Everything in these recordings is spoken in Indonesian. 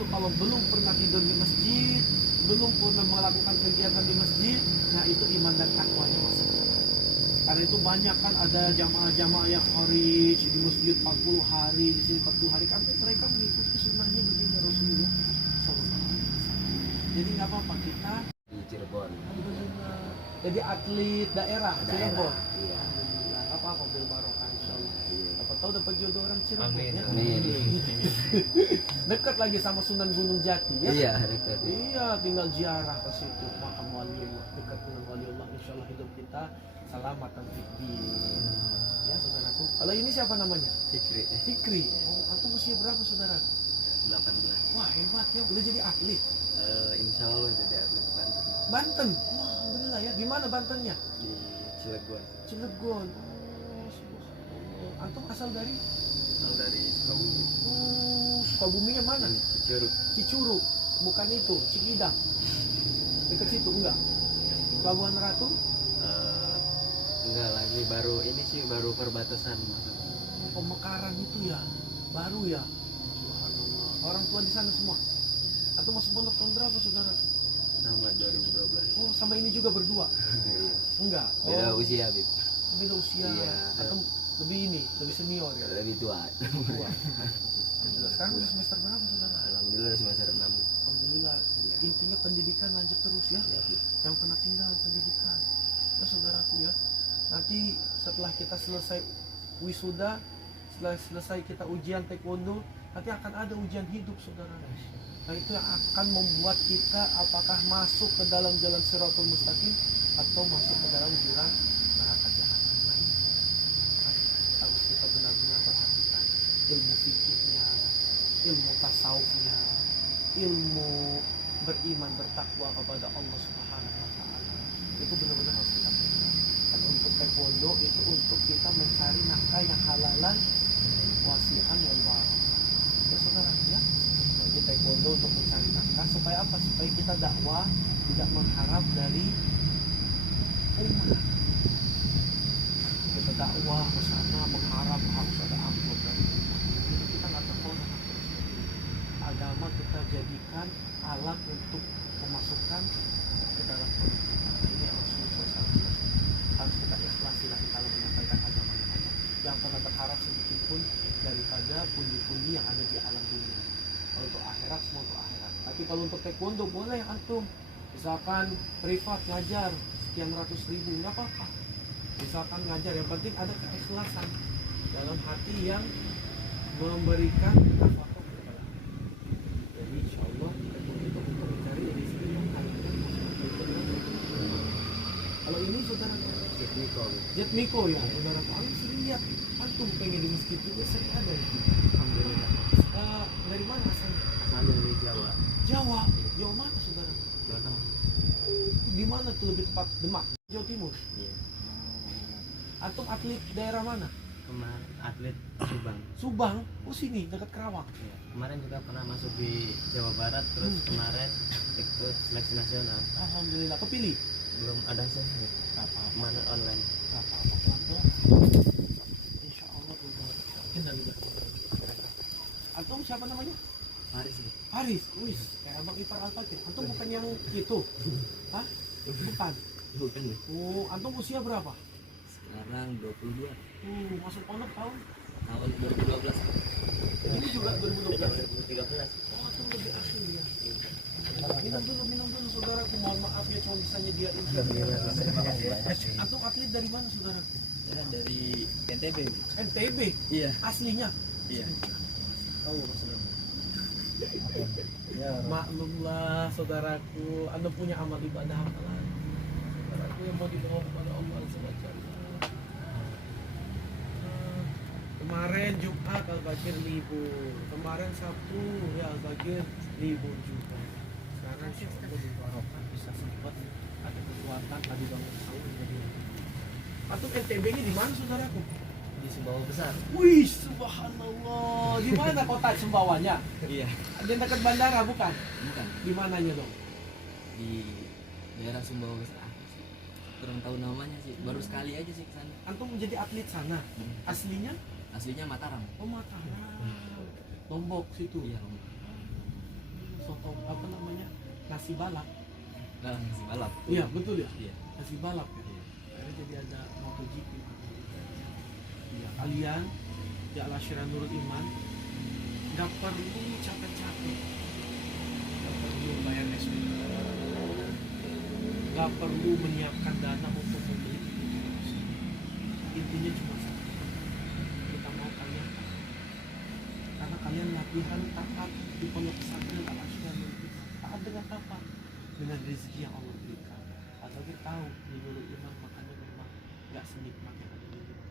itu kalau belum pernah tidur di masjid, belum pernah melakukan kegiatan di masjid, nah itu iman dan takwanya masuk. Karena itu banyak kan ada jamaah-jamaah yang kharij di masjid 40 hari, di sini 40 hari, kan mereka mengikuti sunnahnya begini Rasulullah SAW. Jadi nggak apa-apa kita di Cirebon. jadi atlet daerah Cirebon. Iya. Alhamdulillah, nggak apa-apa bil barokah insyaallah. Iya. Apa tahu dapat jodoh orang Cirebon. Amin. Ya? Amin. Dekat lagi sama Sunan Gunung Jati ya. Iya, dekat. Iya, tinggal ziarah ke situ makam waliullah, dekat dengan waliullah, insyaallah hidup kita selamat dan fikir. Ya saudaraku. Kalau ini siapa namanya? Fikri. Fikri. Oh, antum usia berapa saudara? 18. Wah hebat ya, udah jadi atlet. Insya Allah jadi atlet Banten Banten. Wah, alhamdulillah ya. Di mana Bantennya? di Cilegon. Cilegon. Oh, subhanallah. Antum asal dari? Kalau dari Sukabumi. Oh, Sukabuminya mana? Ini Curug. Cicurug. Bukan itu, Cikidang. Dekat situ enggak? Pelabuhan Ratu? Enggak lagi baru ini sih baru perbatasan. Pemekaran itu ya, baru ya. Subhanallah. Orang tua di sana semua. Atau masuk pondok tahun berapa saudara? Nama 2012. Oh, sama ini juga berdua? Enggak. Beda Oh, usia, Bib. beda usia. Iya. Atau lebih ini, lebih senior ya. Lebih tua. Tua. Alhamdulillah. Sekarang udah semester berapa saudara? Alhamdulillah semester 6. Alhamdulillah. Iya. Intinya pendidikan lanjut terus ya. Iya, Bib. Yang pernah tinggal pendidikan. Ya saudaraku ya. Nanti setelah kita selesai wisuda, setelah selesai kita ujian taekwondo, nanti akan ada ujian hidup saudara. Nah itu yang akan membuat kita apakah masuk ke dalam jalan Shirathul Mustaqim atau masuk ke dalam jurang neraka jahanam. Nah ini harus kita benar-benar perhatikan ilmu fikihnya, ilmu tasawufnya, ilmu beriman bertakwa kepada Allah Subhanahu wa taala. Itu benar-benar harus kita pelajari. Dan untuk taekwondo itu untuk kita mencari nafkah yang halalan wasi'an wal barakah. Ya saudara ya. Jadi taekwondo untuk mencari nafkah supaya apa? Supaya kita dakwah tidak mengharap dari umat. Kita dakwah ke sana mengharap harus ada amplop dari umat. Jadi kita nggak terkonek terus. Agama kita jadikan alat untuk memasukkan ke dalam perut kita. Ini Rasulullah SAW. Harus kita ikhlas ilahi kalau menyampaikan agama Allah. Jangan pernah berharap sedikit pun daripada pundi-pundi yang ada di alam dunia. Kalau untuk akhirat semua untuk akhirat. Tapi kalau untuk taekwondo boleh antum. Misalkan privat ngajar sekian ratus ribu nggak apa-apa. Misalkan ngajar yang penting ada keikhlasan dalam hati yang memberikan nafkah kepada Allah. Jadi insya Allah taekwondo itu untuk mencari rezeki yang halal. Kalau ini saudara Jet Miko. Jet Miko ya saudara. Aku sering lihat antum pengen di masjid juga sering ada itu. Alhamdulillah. Dari mana asalnya? Asal dari Jawa. Jawa. Jawa mana saudara? Jawa Tengah. Di mana tuh lebih tepat? Demak, Jawa Timur. Iya. Antum atlet daerah mana? Kemarin atlet Subang. Subang. Oh sini dekat Kerawang. Iya. Kemarin juga pernah masuk di Jawa Barat, terus kemarin ikut seleksi nasional. Alhamdulillah kepilih. Belum ada seleksi. Apa-apa. Kemarin online. Apa-apa pelan-pelan. Insya Allah berubah. Antum siapa namanya? Haris sih. Haris. Wis, kayak abang ipar Al-Fatih. Antum bukan yang itu? Hah? Bukan. Bukan nih. Oh, antum usia berapa? Sekarang 22. Masuk pondok tahun? Tahun 2012. Ini juga 2012. 2013. Oh, itu lebih akhir ya. Minum dulu saudaraku. Mohon maaf ya cuma bisa nyediain. Antum atlet dari mana saudara? Ya dari NTB. NTB. Iya. Aslinya. Iya. Oh, maksudnya. Maklumlah saudaraku, Anda punya amal ibadah apa lagi? Saudaraku yang mau dibawa kepada Allah SWT. Kemarin Jumat Al-Bakir libur, kemarin Sabtu ya Al-Bakir libur juga. Sekarang insya Allah barokah bisa sempat ada kekuatan tadi bangun sahur jadi. Atau NTB ini di mana saudaraku? Di Sumbawa besar. Wih, subhanallah. Di mana kota Sumbawanya? Iya. Ada dekat bandara bukan? Bukan. Di mananya dong? Di daerah Sumbawa besar. Kurang tahu namanya sih. Baru sekali aja sih ke sana. Antum menjadi atlet sana. Aslinya? Aslinya Mataram. Oh Mataram. Lombok situ. Iya. kasih balap. Nah, masih balap. Iya betul ya. Iya. Kasih balap ya. Iya. Akhirnya jadi ada MotoGP. Ya, kalian ya Al-Asyirah Nurul Iman nggak perlu capek-capek, nggak perlu bayar SPP, nggak perlu menyiapkan dana untuk membeli. Intinya cuma satu, kita mau kalian taat. Karena kalian latihan taat di pondok pesantren Al-Asyirah Nurul Iman. Taat dengan apa? Dengan rezeki yang Allah berikan. Atau kita tahu di Nurul Iman makannya memang nggak senikmat yang ada di dunia,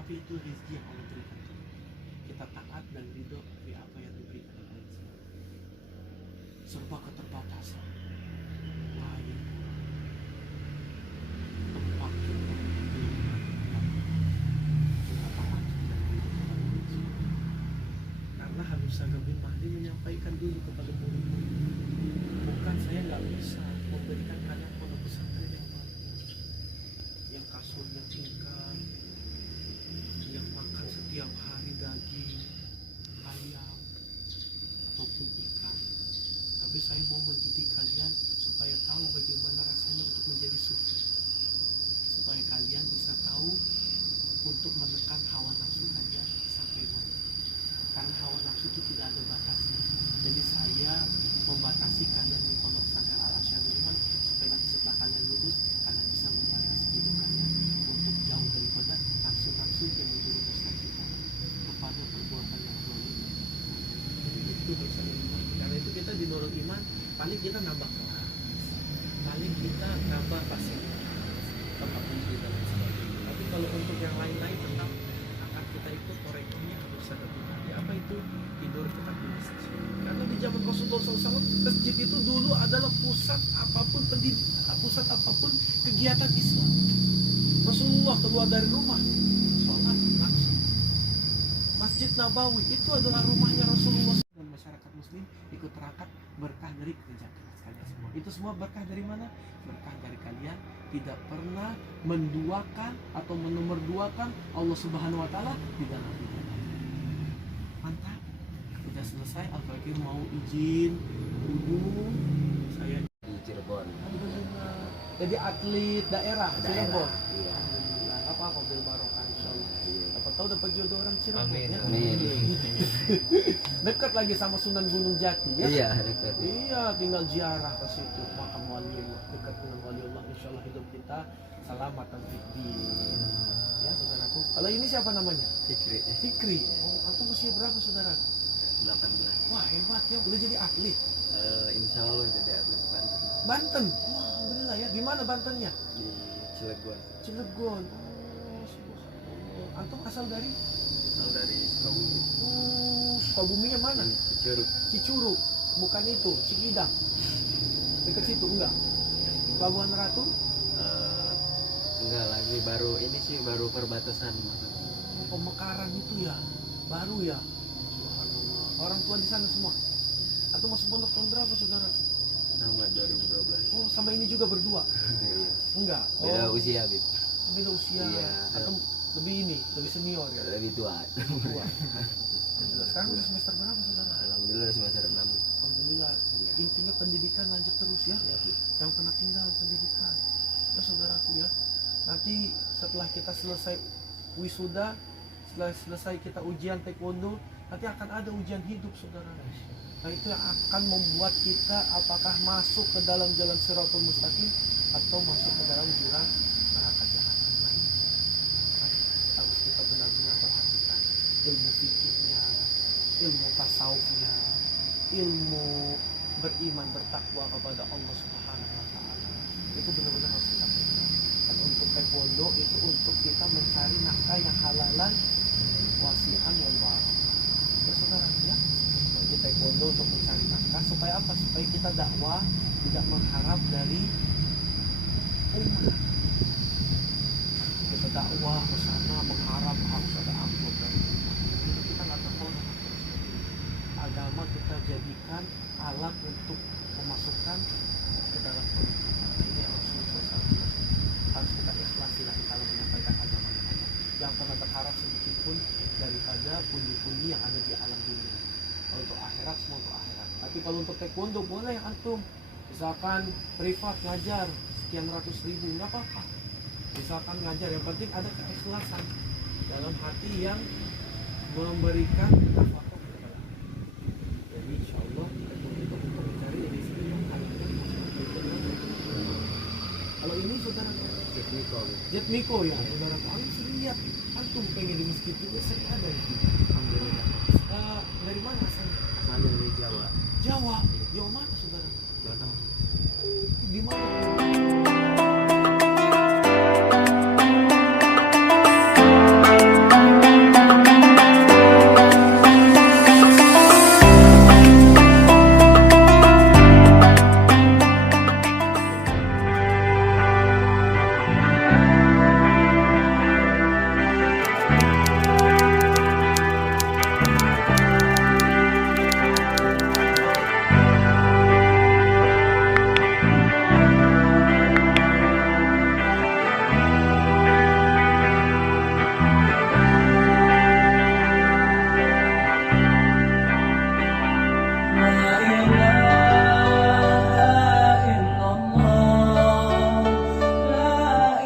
tapi itu rezeki yang Allah berikan. Kita taat dan ridho dari apa yang diberikan oleh Allah. Serba keterbatasan, air kurang, tempat kita taat dan ridho kepada Allah. Karena Habib Sagaf bin Mahdi menyampaikan dulu kepada murid-murid, bukan saya nggak bisa memberikan kalian pondok pesantren yang bagus, yang kasurnya tingkat, yang makan setiap hari daging, ayam, ataupun ikan. Tapi saya mau mendidik kalian supaya tahu bagaimana rasanya untuk menjadi sufi. Supaya kalian bisa tahu untuk menekan hawa nafsu kalian sampai mana. Karena hawa nafsu itu tidak ada batasnya. Jadi saya membatasi kalian di pondok pesantren Al-Asyirah Nurul Iman supaya nanti setelah kalian lulus, kalian bisa membatasi hidup kalian untuk jauh daripada nafsu-nafsu yang menjerumuskan kita kepada perbuatan yang zalim. Itu bisa dilakukan. Karena itu kita di Nurul Iman paling kita nambah kelas, paling kita nambah fasilitas, tempat tidur dan lain sebagainya. Tapi kalau untuk yang lain-lain tetap akan kita ikut koreksinya harus ada bunyi. Apa itu? Tidur tetap di masjid. Karena di zaman Rasulullah SAW, masjid itu dulu adalah pusat apapun pusat apapun kegiatan Islam. Rasulullah keluar dari rumah, sholat langsung. Masjid Nabawi itu adalah rumahnya Rasulullah dan masyarakat Muslim ikut terangkat berkah dari kerja keras kalian semua. Itu semua berkah dari mana? Berkah dari kalian tidak pernah menduakan atau menomorduakan Allah Subhanahu Wa Taala di dalam hidup. Mantap. Udah selesai, Al-Fakir mau izin dulu saya Di Cirebon. Alhamdulillah. Jadi atlet daerah Cirebon. Iya. Alhamdulillah. Gak apa-apa bil barokah insyaallah. Iya. Siapa tahu dapat jodoh orang Cirebon. Amin. Ya? Amin. Dekat lagi sama Sunan Gunung Jati ya. Iya, dekat. Iya, tinggal ziarah ke situ makam waliullah, dekat dengan waliullah, insyaallah hidup kita selamat dan fikri. Ya saudaraku. Kalau ini siapa namanya? Fikri. Fikri. Oh, antum usia berapa saudara? 18. Wah hebat ya, udah jadi atlet. Insya Allah jadi atlet Banten Banten. Wah, alhamdulillah ya. Di mana Bantennya? di Cilegon. Cilegon. Oh, subhanallah. Antum asal dari? Kalau dari Sukabumi. Sukabuminya mana? Ini Cicurug. Cicurug. Bukan itu, Cikidang. Dekat situ enggak? Pelabuhan Ratu? Enggak lagi, baru ini sih baru perbatasan maksudnya. Pemekaran itu ya, baru ya. Subhanallah. Orang tua di sana semua. Atau masuk pondok tahun berapa saudara? Sama 2012. Oh, sama ini juga berdua? Iya. Enggak. Beda Oh, usia, Bib. beda usia. Iya. Atau lebih ini, lebih senior ya. Lebih tua. Tua. Alhamdulillah. Sekarang udah semester berapa saudara? Alhamdulillah semester 6. Alhamdulillah. Iya. Intinya pendidikan lanjut terus ya. Iya, Bib. Jangan pernah tinggal pendidikan. Ya saudaraku ya. Nanti setelah kita selesai wisuda, setelah selesai kita ujian taekwondo, nanti akan ada ujian hidup saudara. Nah itu yang akan membuat kita apakah masuk ke dalam jalan Shirathul Mustaqim atau masuk ke dalam jurang neraka jahanam. Nah ini harus kita benar-benar perhatikan ilmu fikihnya, ilmu tasawufnya, ilmu beriman bertakwa kepada Allah Subhanahu Wa Taala. Itu benar-benar harus kita pegang. Dan untuk taekwondo itu untuk kita mencari nafkah yang halalan wasi'an wal barakah. Ya saudara ya. Jadi taekwondo untuk mencari nafkah supaya apa? Supaya kita dakwah tidak mengharap dari umat. Kita dakwah ke sana mengharap harus ada amplop dari umat. Itu kita nggak tertolong. Agama kita jadikan alat untuk memasukkan ke dalam perut kita. Ini harus harus kita ikhlas kalau menyampaikan agama Allah. Jangan pernah berharap sedikit pun daripada pundi-pundi yang ada di alam dunia. Kalau untuk akhirat semua untuk akhirat. Tapi kalau untuk taekwondo boleh antum Misalkan privat ngajar sekian ratus ribu, nggak apa-apa. Misalkan ngajar, yang penting ada keikhlasan dalam hati yang memberikan nafkah kepada Allah. Jadi insya Allah kita untuk mencari rezeki yang halal. Kalau ini saudara Jet Miko ya, saudara kami sering lihat antum pengen di masjid juga sering ada ya. Alhamdulillah. Dari mana asalnya? Asalnya dari Jawa. Jawa. Jawa mana saudara? Jawa Tengah. Di mana?